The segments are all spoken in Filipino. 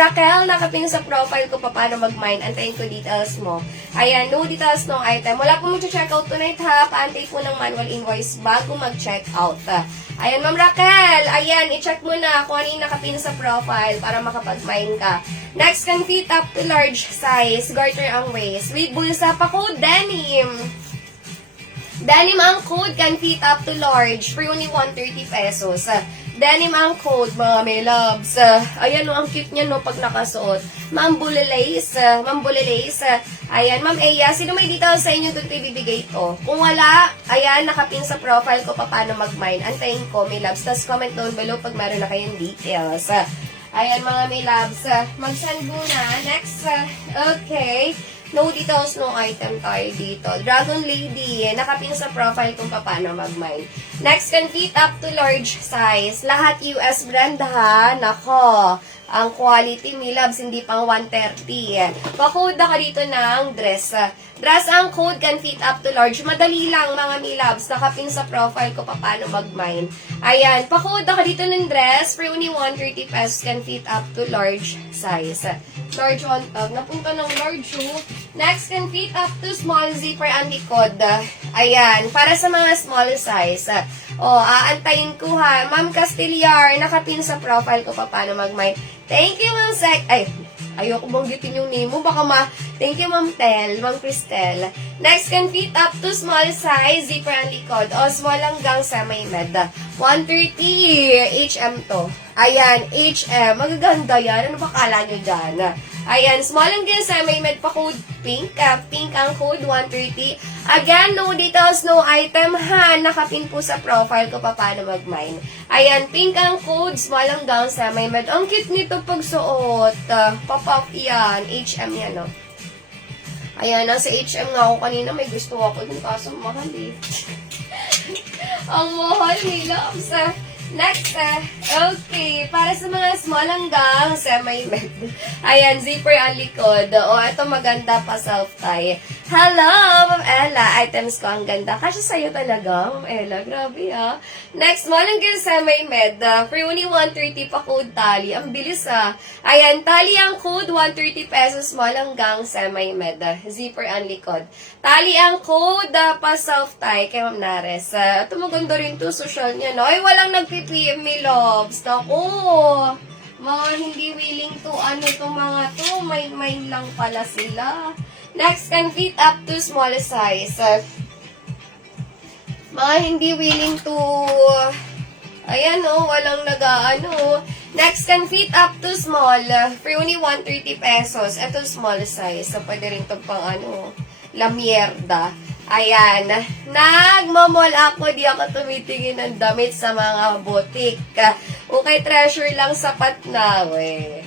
Raquel, nakapin sa profile ko pa paano mag-mine. Antayin ko details mo. Ayan, no details, no item. Wala po mag-checkout tonight ha. Paantay po ng manual invoice bago mag-checkout. Ayan, Ma'am Raquel. Ayan, i-check mo na kung ano yung nakapin sa profile para makapag-mine ka. Next, can fit up to large size. Garter ang waist. With bulsa pa code denim. Denim ang code can fit up to large for only 130 pesos. Denim ang code, mga may loves. Ayan, no, ang cute niya, no, pag nakasuot. Ma'am Bulalace. Ma'am Bulalace. Ayan, Ma'am Eya, sino may details sa inyo doon ibibigay ko? Kung wala, ayan, nakapin sa profile ko pa paano mag-mine. Antayin ko, may loves. Tapos comment down below pag meron na kayong details. Ayan, mga may loves. Mag-send muna. Next, okay. No details, no item tayo dito. Dragon Lady, nakapin sa profile kung paano mag-mine. Next, can fit up to large size. Lahat US brand ha. Nako, ang quality, mi loves, hindi pang 130. Pa-code ka dito ng dress. Dress ang code can fit up to large. Madali lang, mga mi loves. Nakapin sa profile ko paano mag-mine. Ayan, pa-code ka dito ng dress. For only 130 pesos can fit up to large size. Large on top. Napunta ng large, oh. Next, can fit up to small zipper ang likod. Ayan, para sa mga small size. Aantayin ko ha. Ma'am Castillar, nakapin sa profile ko paano mag-mine. Thank you, Ma'am Sec. Ay, ayoko banggitin yung name mo. Baka thank you, Ma'am Tel, Ma'am Cristel. Next, can fit up to small size, zipper ang likod. Small hanggang semi-med. 130 HM to. Ayan, HM. Magaganda yan. Ano ba kala nyo dyan? Ayan, small hanggang semi-med pa code pink. Pink ang code, 130. Again, no details, no item ha. Nakapin po sa profile ko paano mag-mine. Ayan, pink ang code, small hanggang semi-med. Ang cute nito pag suot. Pop-up yan. HM yan, no? Ayan, nasa HM nga ako kanina. May gusto ako dun kaso mahal eh. Ang mahal nila. Next, okay. Para sa mga small hanggang semi-med. Ayan, zipper ang likod. Ito maganda pa self-tie. Hello, Ma'am Ella. Items ko ang ganda. Kasi sa'yo talaga, Ma'am Ella. Grabe, ha. Next, small hanggang semi-med. For only 130 pa code tali. Ang bilis, ha. Ayan, tali ang code, 130 pesos, small hanggang semi-med. Zipper ang likod. Tali ang code, pa self-tie kay Ma'am Nares. Ito maganda rin to, social niya, no? Ay, walang nag-PPM me, loves. Naku, mga hindi willing to, itong mga to, may lang pala sila. Next, can fit up to small size. Mga hindi willing to, ayan, walang Next, can fit up to small, for only 130 pesos. Ito, small size. So, pwede rin ito pang, la mierda. Ayan, nagmamall ako, di ako tumitingin ng damit sa mga boutique. Okay, treasure lang sapat na, we.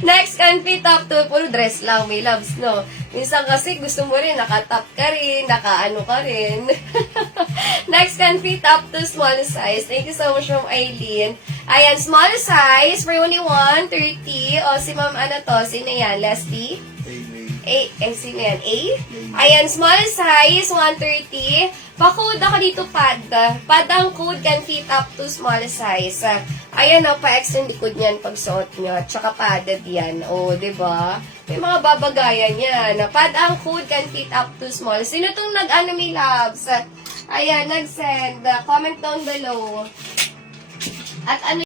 Next, can fit up to, puro dress lang, may loves, no? Minsan kasi gusto mo rin, nakatap ka rin, nakaano ka rin. Next, can fit up to small size. Thank you so much, Ma'am Aileen. Ayan, small size, for only 130. Si Ma'am, sino yan? Leslie? Sino yan? A? Ayan, small size, 130. Pa-code ako dito, pad. Pad ang code can fit up to small size. Ayan, pa-extend likod niyan pag suot nyo. Tsaka padded yan. Diba? May mga babagayan yan. Pad ang code can fit up to small. Sino tong may loves? Ayan, nag-send. Comment down below. At